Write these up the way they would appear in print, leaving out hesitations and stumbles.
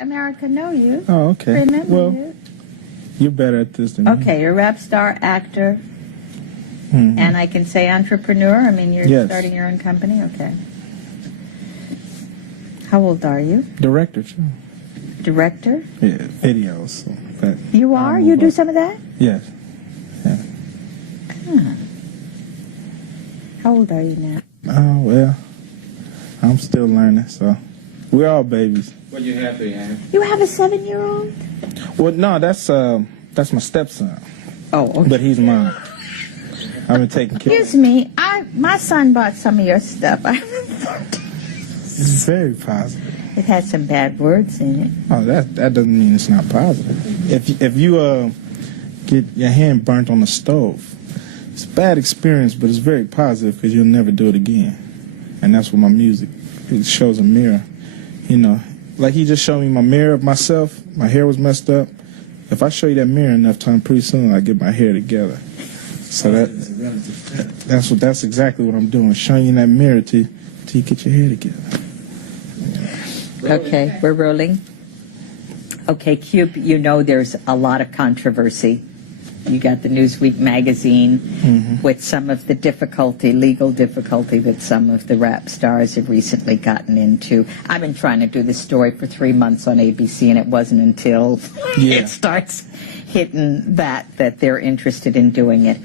America know you. Oh, okay. Remember well, you. You're better at this than me. Okay, you're a rap star, actor, and I can say entrepreneur. I mean, you're starting your own company. Okay. How old are you? Director, too. Director? Yeah, videos. So you are? You do some of that? Yes. Yeah. Huh. How old are you now? Oh, well, I'm still learning, so we're all babies. What you have to have? You have a 7-year-old? Well, no, that's my stepson. Oh, okay. But he's mine. I've been taking care of him. Excuse me, my son bought some of your stuff. It's very positive. It has some bad words in it. Oh, that doesn't mean it's not positive. If you get your hand burnt on the stove, it's a bad experience, but it's very positive because you'll never do it again. And that's what my music, it shows a mirror. You know, like he just showed me my mirror of myself. My hair was messed up. If I show you that mirror enough time, pretty soon I get my hair together. So that's exactly what I'm doing, showing you that mirror till you get your hair together. Okay, we're rolling. Okay, Cube, you know there's a lot of controversy. You got the Newsweek magazine with some of the legal difficulty that some of the rap stars have recently gotten into. I've been trying to do this story for 3 months on ABC, and it wasn't until it starts hitting that they're interested in doing it.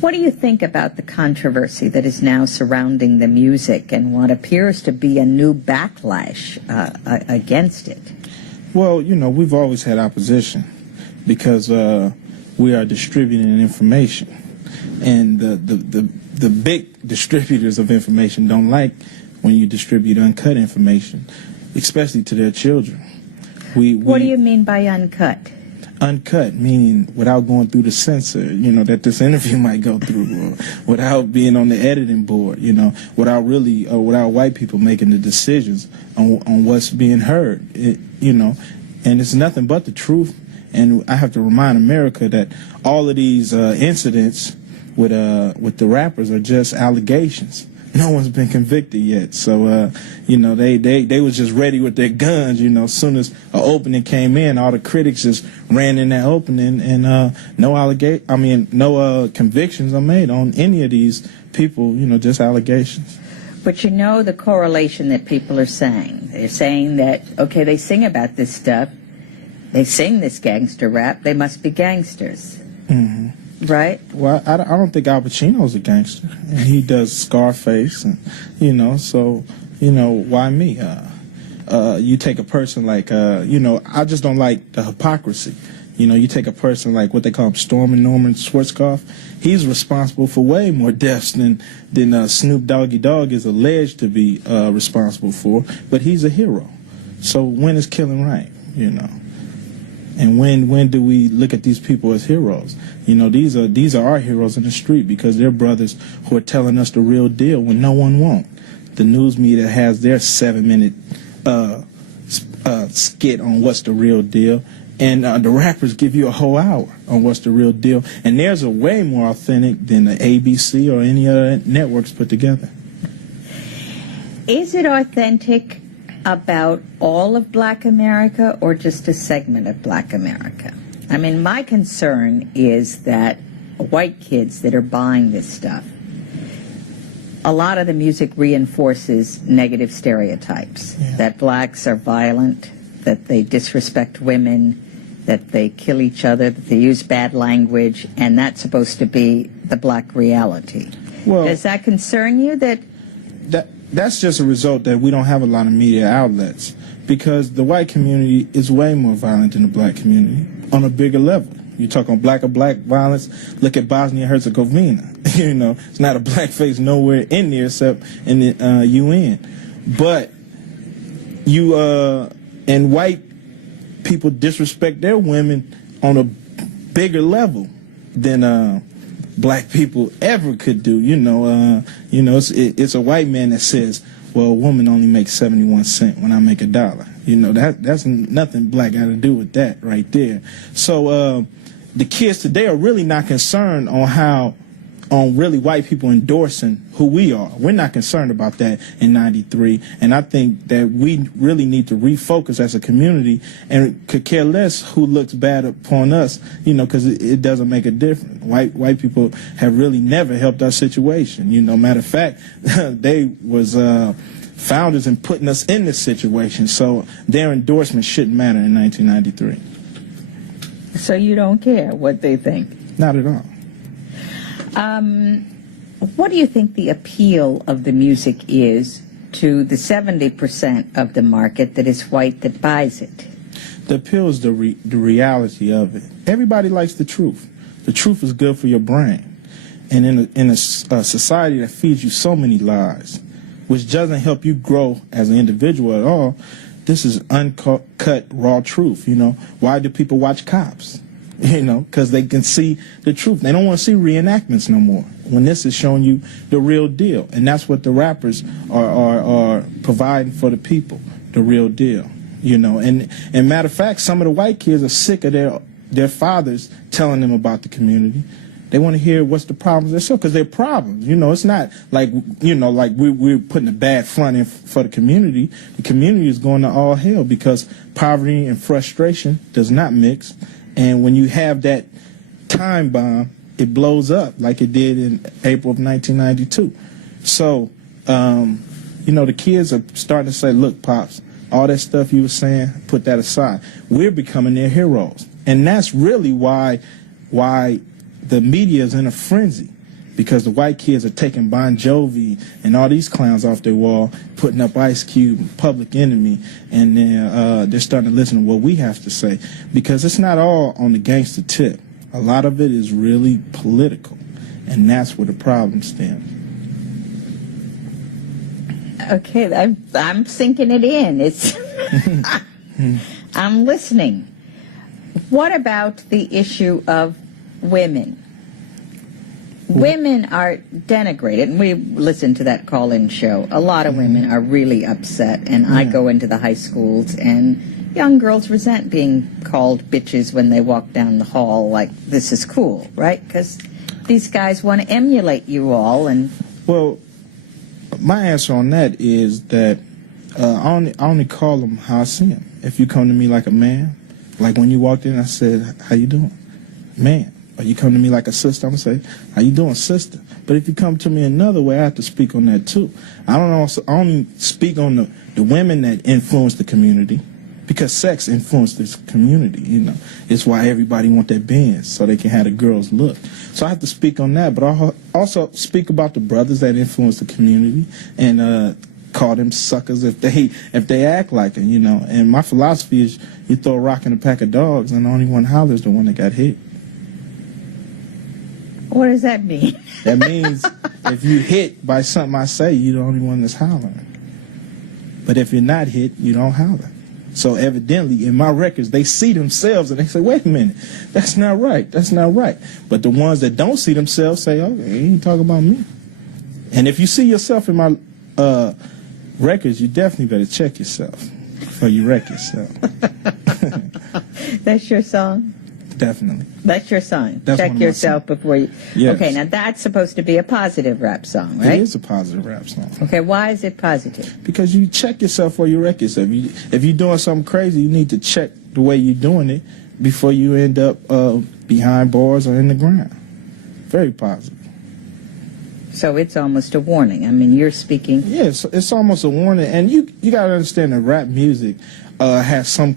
What do you think about the controversy that is now surrounding the music and what appears to be a new backlash against it? Well, you know, we've always had opposition because we are distributing information. And the big distributors of information don't like when you distribute uncut information, especially to their children. What do you mean by uncut? Uncut, meaning without going through the censor, you know, that this interview might go through, or without being on the editing board, you know, without white people making the decisions on what's being heard, you know, and it's nothing but the truth. And I have to remind America that all of these incidents with the rappers are just allegations. No one's been convicted yet. So, you know, they was just ready with their guns, you know. As soon as an opening came in, all the critics just ran in that opening, and no convictions are made on any of these people, you know, just allegations. But you know the correlation that people are saying. They're saying that, okay, they sing about this stuff. They sing this gangster rap. They must be gangsters. Right? Well, I don't think Al Pacino's a gangster. And he does Scarface, and, you know, so, you know, why me? You take a person like, you know, I just don't like the hypocrisy. You know, you take a person like what they call him, Stormin' Norman Schwarzkopf. He's responsible for way more deaths than Snoop Doggy Dogg is alleged to be responsible for, but he's a hero. So when is killing right, you know? And when do we look at these people as heroes? You know, these are our heroes in the street because they're brothers who are telling us the real deal when no one won't. The news media has their 7-minute skit on what's the real deal, and the rappers give you a whole hour on what's the real deal. And theirs are way more authentic than the ABC or any other networks put together. Is it authentic about all of Black America or just a segment of Black America? I mean, my concern is that white kids that are buying this stuff, a lot of the music reinforces negative stereotypes, that blacks are violent, that they disrespect women, that they kill each other, that they use bad language, and that's supposed to be the black reality. Well, does that concern you? That's just a result that we don't have a lot of media outlets because the white community is way more violent than the black community on a bigger level. You talk on black violence, look at Bosnia-Herzegovina. You know, it's not a black face nowhere in there except in the UN. But and white people disrespect their women on a bigger level than black people ever could do. You know, it's a white man that says, well, a woman only makes 71 cents when I make $1. You know, that's nothing black got to do with that right there. So the kids today are really not concerned on how on really white people endorsing who we are. We're not concerned about that in '93, and I think that we really need to refocus as a community and could care less who looks bad upon us, you know, because it doesn't make a difference. White people have really never helped our situation. You know, matter of fact, they was founders in putting us in this situation, so their endorsement shouldn't matter in 1993. So you don't care what they think? Not at all. What do you think the appeal of the music is to the 70% of the market that is white that buys it? The appeal is the reality of it. Everybody likes the truth. The truth is good for your brain. And in a society that feeds you so many lies, which doesn't help you grow as an individual at all, this is uncut, raw truth, you know. Why do people watch Cops? You know, because they can see the truth. They don't want to see reenactments no more when this is showing you the real deal. And that's what the rappers are providing for the people, the real deal, you know. And matter of fact, some of the white kids are sick of their fathers telling them about the community. They want to hear what's the problems themselves, because they're problems. You know, it's not like, you know, like we're putting a bad front in for the community. The community is going to all hell because poverty and frustration does not mix. And when you have that time bomb, it blows up like it did in April of 1992. So, you know, the kids are starting to say, look, Pops, all that stuff you were saying, put that aside. We're becoming their heroes. And that's really why the media is in a frenzy, because the white kids are taking Bon Jovi and all these clowns off their wall, putting up Ice Cube and Public Enemy, and then they're starting to listen to what we have to say, because it's not all on the gangster tip. A lot of it is really political, and that's where the problem stems. Okay, I'm sinking it in. It's I'm listening. What about the issue of women? Women are denigrated, and we listened to that call-in show. A lot of women are really upset, and I go into the high schools, and young girls resent being called bitches when they walk down the hall like this is cool, right? Because these guys want to emulate you all. And well, my answer on that is that I only call them how I see them. If you come to me like a man, like when you walked in, I said, how you doing? Man. Or you come to me like a sister, I'm going to say, how you doing, sister? But if you come to me another way, I have to speak on that too. I only speak on the women that influence the community, because sex influenced this community, you know. It's why everybody want that Benz, so they can have the girls look. So I have to speak on that, but I also speak about the brothers that influence the community and call them suckers if they act like it, you know. And my philosophy is you throw a rock in a pack of dogs, and the only one hollers the one that got hit. What does that mean? That means if you hit by something I say, you're the only one that's hollering. But if you're not hit, you don't holler. So evidently, in my records, they see themselves and they say, wait a minute, that's not right, that's not right. But the ones that don't see themselves say, oh, he ain't talking about me. And if you see yourself in my records, you definitely better check yourself before you wreck yourself. That's your song? Definitely. That's your song. That's Check yourself before you... Yes. Okay, now that's supposed to be a positive rap song, right? It is a positive rap song. Okay, why is it positive? Because you check yourself before you wreck yourself. If you're doing something crazy, you need to check the way you're doing it before you end up behind bars or in the ground. Very positive. So it's almost a warning. I mean, you're speaking... Yes, it's almost a warning. And you got to understand that rap music has some...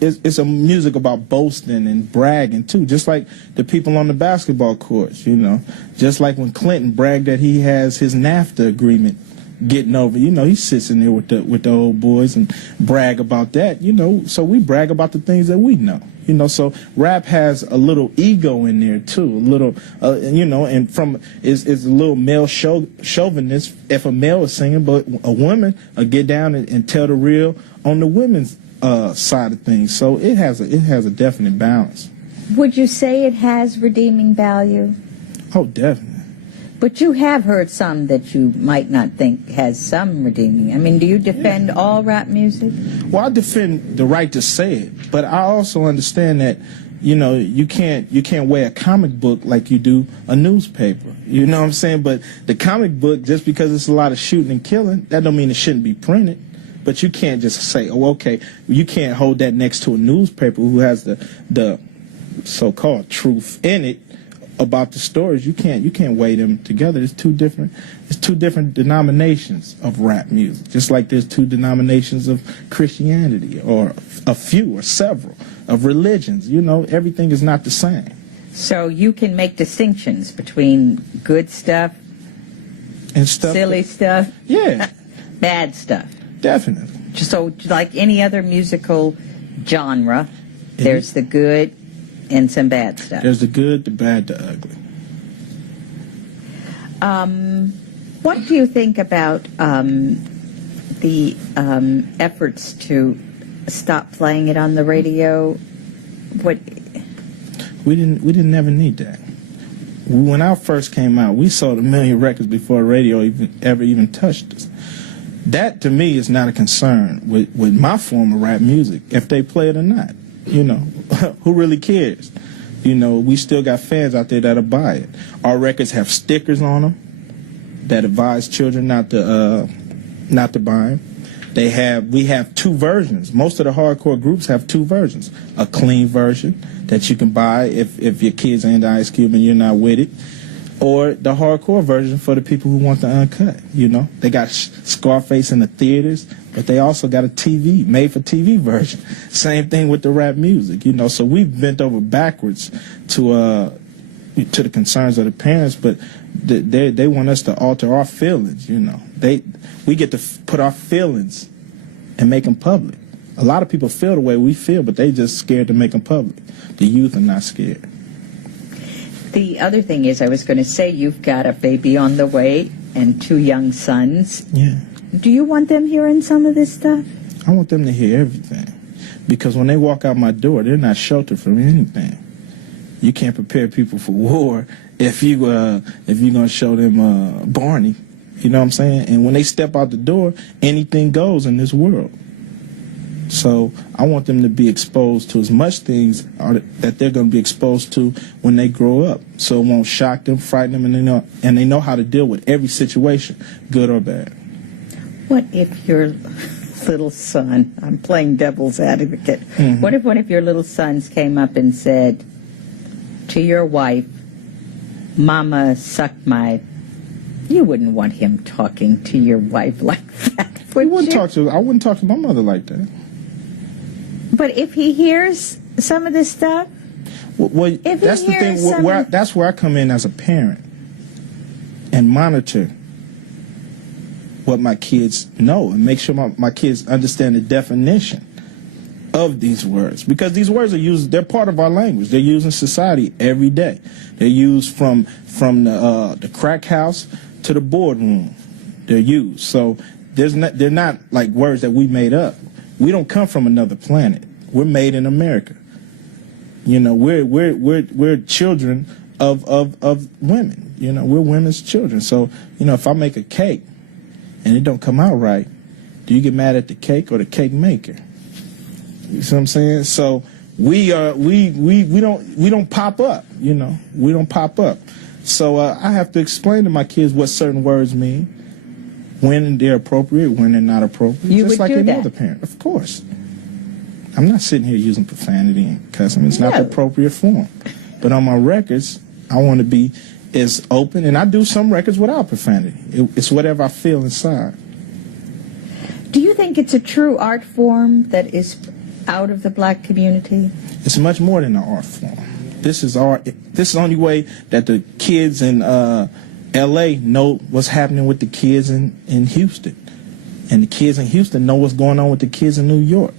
It's a music about boasting and bragging, too, just like the people on the basketball courts, you know. Just like when Clinton bragged that he has his NAFTA agreement getting over, you know, he sits in there with the old boys and brag about that, you know. So we brag about the things that we know, you know. So rap has a little ego in there, too, a little, you know, and is a little male chauvinist if a male is singing, but a woman will get down and tell the real on the women's side of things. So it has a definite balance. Would you say it has redeeming value? Oh, definitely. But you have heard some that you might not think has some redeeming. I mean, do you defend all rap music? Well, I defend the right to say it, but I also understand that, you can't weigh a comic book like you do a newspaper. You know what I'm saying? But the comic book, just because it's a lot of shooting and killing, that don't mean it shouldn't be printed. But you can't just say, oh, okay, you can't hold that next to a newspaper who has the so-called truth in it about the stories. You can't weigh them together. It's two different denominations of rap music. Just like there's two denominations of Christianity, or a few or several of religions. Everything is not the same. So you can make distinctions between good stuff And stuff. silly stuff, Yeah, bad stuff. definitely. So like any other musical genre, there's the good and some bad stuff. There's the good, the bad, the ugly. What do you think about the efforts to stop playing it on the radio? What? We didn't never need that. When I first came out, we sold 1 million records before radio even touched us. That to me is not a concern with my form of rap music, if they play it or not. Who really cares? We still got fans out there that'll buy it. Our records have stickers on them that advise children not to buy them. We have two versions. Most of the hardcore groups have two versions. A clean version that you can buy if your kids are into Ice Cube and you're not with it, or the hardcore version for the people who want the uncut. They got Scarface in the theaters, but they also got a made-for-TV version. Same thing with the rap music. So we've bent over backwards to the concerns of the parents, but they want us to alter our feelings. We get to put our feelings and make them public. A lot of people feel the way we feel, but they just scared to make them public. The youth are not scared. The other thing is, I was going to say, you've got a baby on the way and 2 young sons. Yeah. Do you want them hearing some of this stuff? I want them to hear everything, because when they walk out my door, they're not sheltered from anything. You can't prepare people for war if you're gonna show them Barney. You know what I'm saying? And when they step out the door, anything goes in this world. So I want them to be exposed to as much things that they're going to be exposed to when they grow up, so it won't shock them, frighten them, and they know how to deal with every situation, good or bad. What if your little son, I'm playing devil's advocate, what if one of your little sons came up and said to your wife, Mama sucked my... You wouldn't want him talking to your wife like that, would you? I wouldn't talk to my mother like that. But if he hears some of this stuff, well, that's the thing. That's where I come in as a parent and monitor what my kids know and make sure my kids understand the definition of these words, because these words are used. They're part of our language. They're used in society every day. They're used from the crack house to the boardroom. They're used. So they're not like words that we made up. We don't come from another planet. We're made in America. We're children of women. We're women's children. So if I make a cake and it don't come out right, do you get mad at the cake or the cake maker? You see what I'm saying? So we don't pop up. We don't pop up. So I have to explain to my kids what certain words mean, when they're appropriate, when they're not appropriate. You just would like do any that. other parent, of course. I'm not sitting here using profanity and cussing. It's not the appropriate form. But on my records, I want to be as open, and I do some records without profanity. It's whatever I feel inside. do you think it's a true art form that is out of the black community? It's much more than an art form. This is art. This is the only way that the kids in L.A. know what's happening with the kids in Houston. And the kids in Houston know what's going on with the kids in New York.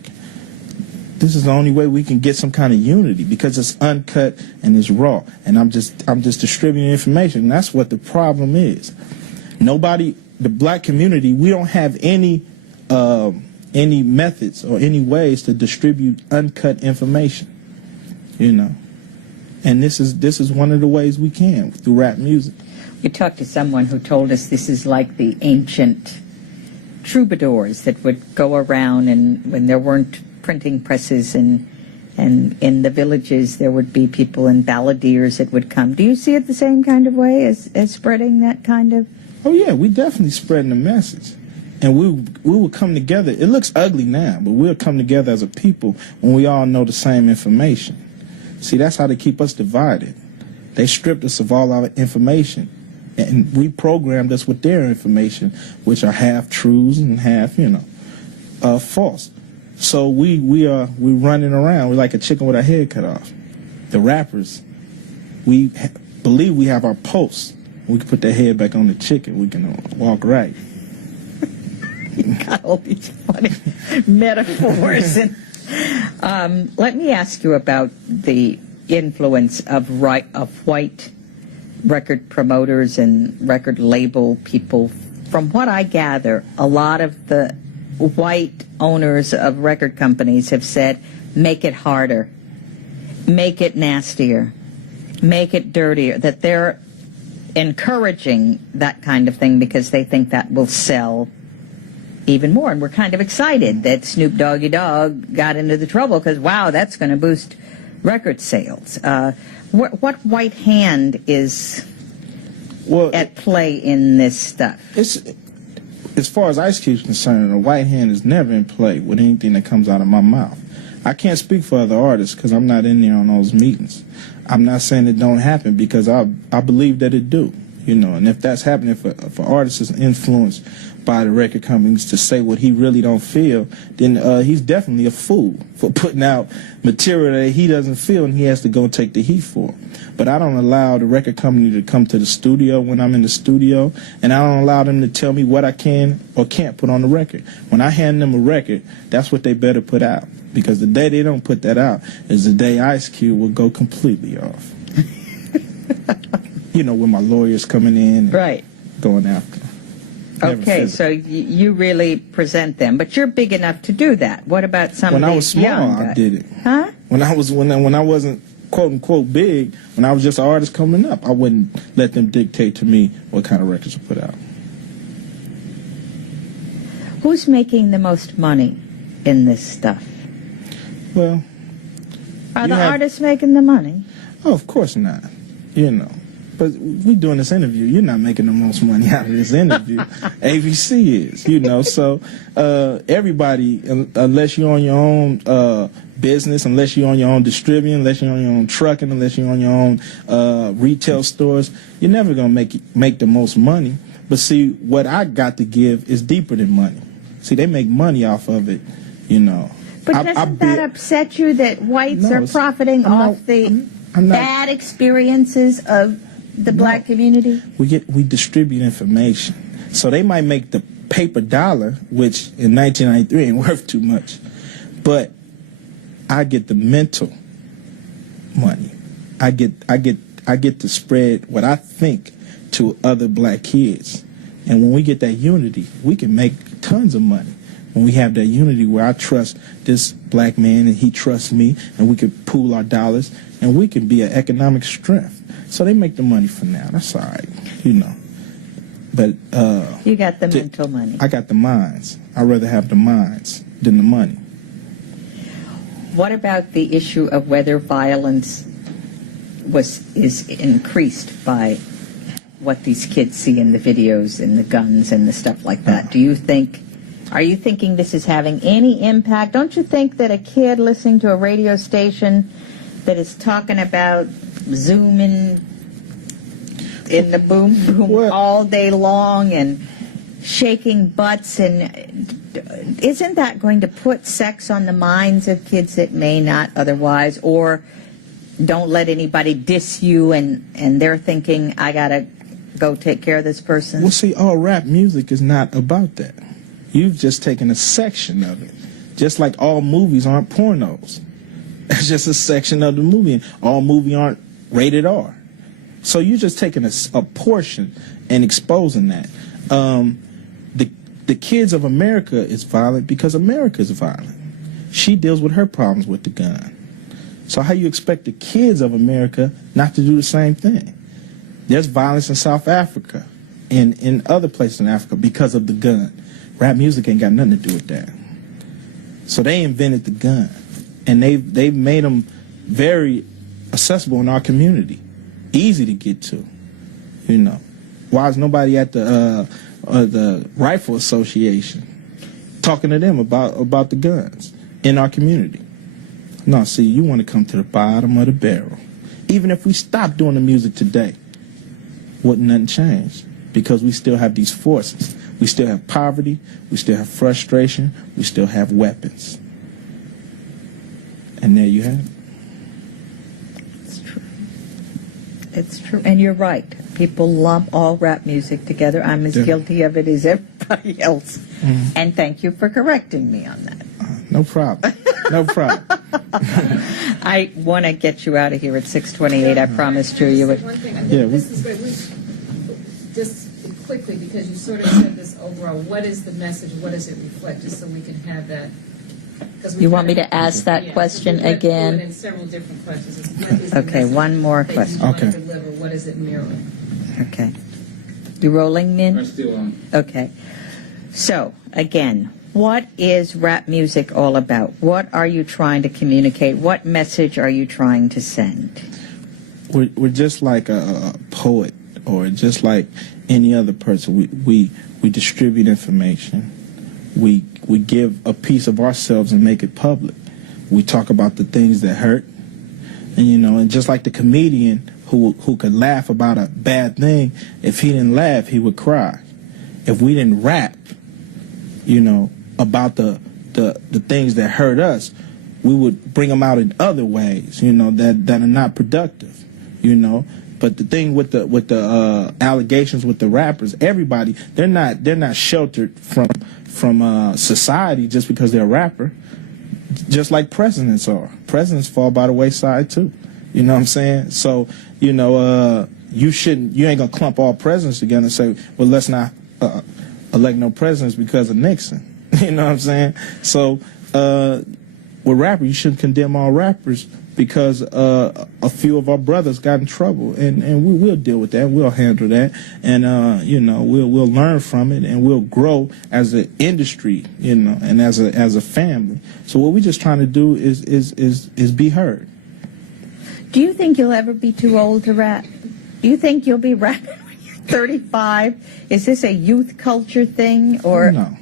This is the only way we can get some kind of unity, because it's uncut and it's raw. And I'm just distributing information. And that's what the problem is. Nobody, the black community, we don't have any methods or any ways to distribute uncut information. You know. And this is one of the ways we can, through rap music. We talked to someone who told us this is like the ancient troubadours that would go around, and when there weren't printing presses, and And in the villages, there would be people in balladeers that would come. Do you see it the same kind of way as spreading that kind of? Oh yeah, we definitely spreading the message, and we will come together. It looks ugly now, but we'll come together as a people when we all know the same information. See, that's how they keep us divided. They stripped us of all our information and reprogrammed us with their information, which are half truths and half, false. So we running around. We're like a chicken with our head cut off. The rappers, we believe we have our pulse. We can put their head back on the chicken. We can walk right. You got all these funny metaphors. And, let me ask you about the influence of white record promoters and record label people. From what I gather, a lot of the white owners of record companies have said, make it harder, make it nastier, make it dirtier, that they're encouraging that kind of thing because they think that will sell even more. And we're kind of excited that Snoop Doggy Dogg got into the trouble because, wow, that's going to boost record sales. What white hand is at play in this stuff? As far as Ice Cube's concerned, a white hand is never in play with anything that comes out of my mouth. I can't speak for other artists because I'm not in there on those meetings. I'm not saying it don't happen because I believe that it do, and if that's happening, if an artist is influenced by the record companies to say what he really don't feel, then he's definitely a fool for putting out material that he doesn't feel and he has to go take the heat for. But I don't allow the record company to come to the studio when I'm in the studio, and I don't allow them to tell me what I can or can't put on the record. When I hand them a record, that's what they better put out, because the day they don't put that out is the day Ice Cube will go completely off. With my lawyers coming in and going after them. Okay, so you really present them, but you're big enough to do that. What about somebody young? When I was small, I did it. Huh? When I wasn't quote unquote big, when I was just an artist coming up, I wouldn't let them dictate to me what kind of records to put out. Who's making the most money in this stuff? Well, are the artists making the money? Oh, of course not. But we doing this interview. You're not making the most money out of this interview. ABC is, So everybody, unless you're on your own business, unless you're on your own distributing, unless you're on your own trucking, unless you're on your own retail stores, you're never gonna make the most money. But see, what I got to give is deeper than money. See, they make money off of it, But doesn't that upset you that whites are profiting off the bad experiences of the black community? We distribute information. So they might make the paper dollar, which in 1993 ain't worth too much. But I get the mental money. I get to spread what I think to other black kids. And when we get that unity, we can make tons of money. When we have that unity where I trust this black man and he trusts me, and we can pool our dollars, and we can be an economic strength. So they make the money for now. That's all right, But you got the mental money. I got the minds. I'd rather have the minds than the money. What about the issue of whether violence is increased by what these kids see in the videos and the guns and the stuff like that? Are you thinking this is having any impact? Don't you think that a kid listening to a radio station that is talking about zooming in the boom boom all day long and shaking butts, and isn't that going to put sex on the minds of kids that may not otherwise, or don't let anybody diss you and they're thinking, I gotta go take care of this person? Well, see, all rap music is not about that. You've just taken a section of it. Just like all movies aren't pornos. It's just a section of the movie, and all movies aren't rated R. So you're just taking a portion and exposing that. The kids of America is violent because America is violent. She deals with her problems with the gun. So how you expect the kids of America not to do the same thing? There's violence in South Africa and in other places in Africa because of the gun. Rap music ain't got nothing to do with that. So they invented the gun. and they've made them very accessible in our community, easy to get to. You know, why is nobody at the Rifle Association talking to them about the guns in our community? No, see, you want to come to the bottom of the barrel. Even if we stop doing the music today, wouldn't nothing change, because we still have these forces. We still have poverty, we still have frustration, we still have weapons. And there you have it. It's true. It's true. And you're right. People lump all rap music together. I'm as guilty of it as everybody else. Mm-hmm. And thank you for correcting me on that. No problem. No problem. I want to get you out of here at 6:28. I promised you you would. One thing. This is great. Just quickly, because you sort of said this overall, what is the message? What does it reflect? Just so we can have that. You want me to ask that question again? In several different questions. Okay, one more question. Okay. Deliver? What does it mirror? Okay. You rolling, Min? I'm still on. Okay. So, again, what is rap music all about? What are you trying to communicate? What message are you trying to send? We're just like a poet, or just like any other person. We distribute information. We give a piece of ourselves and make it public. We talk about the things that hurt, and just like the comedian who could laugh about a bad thing, if he didn't laugh, he would cry. If we didn't rap, about the things that hurt us, we would bring them out in other ways, that are not productive, But the thing with the allegations with the rappers, everybody, they're not sheltered from society just because they're a rapper. Just like presidents are. Presidents fall by the wayside too. You know what I'm saying? So, you ain't gonna clump all presidents together and say, well, let's not elect no presidents because of Nixon. You know what I'm saying? So, with rappers, you shouldn't condemn all rappers because a few of our brothers got in trouble, and we will deal with that. We'll handle that, and we'll learn from it, and we'll grow as an industry, and as a family. So what we're just trying to do is be heard. Do you think you'll ever be too old to rap? Do you think you'll be rapping when you're 35? Is this a youth culture thing, or no?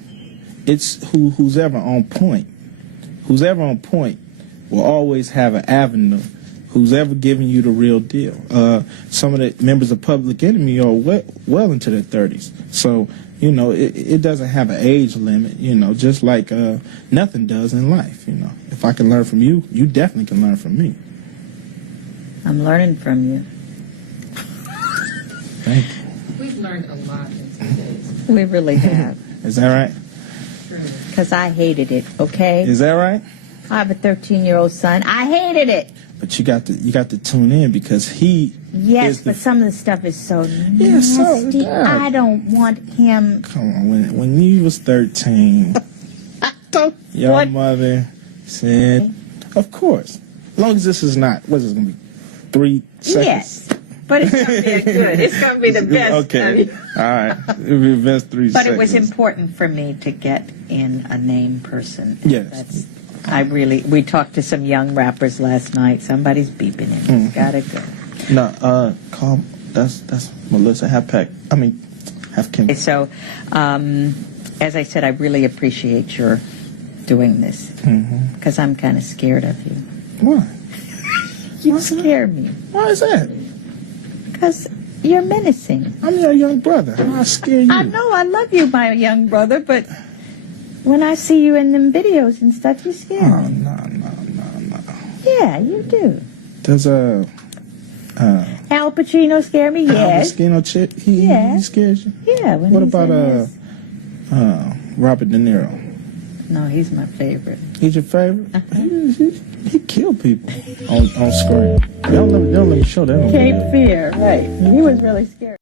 It's who's ever on point. Who's ever on point will always have an avenue. Who's ever giving you the real deal. Some of the members of Public Enemy are well into their 30s. So, it doesn't have an age limit, just like nothing does in life, If I can learn from you, you definitely can learn from me. I'm learning from you. Thank you. We've learned a lot in 2 days. We really have. Is that right? Because I hated it, okay? Is that right? I have a 13-year-old son. I hated it. But you got to tune in because he. Yes, but some of the stuff is so nasty. Yeah. I don't want him. Come on, when you was 13, your mother said, "Of course, as long as this is not. What is it going to be? 3 seconds." Yes, but it's going to be good. It's going to be the best. Okay, all right. It'll be the best 3 seconds. But it was important for me to get in a name person. Yes. We talked to some young rappers last night. Somebody's beeping it. It's gotta go. No, that's Melissa. Have Kim. Okay, so, as I said, I really appreciate your doing this because I'm kind of scared of you. Why? You scare me. Why is that? Because you're menacing. I'm your young brother. I scare you. I know I love you, my young brother, but when I see you in them videos and stuff, you scare me. Oh, no. Yeah, you do. Does Al Pacino scare me? Yes. Al Pacino, he scares you? Yeah. What about Robert De Niro? No, he's my favorite. He's your favorite? He killed people on screen. They don't let me show that. Cape Fear, right. He was really scary.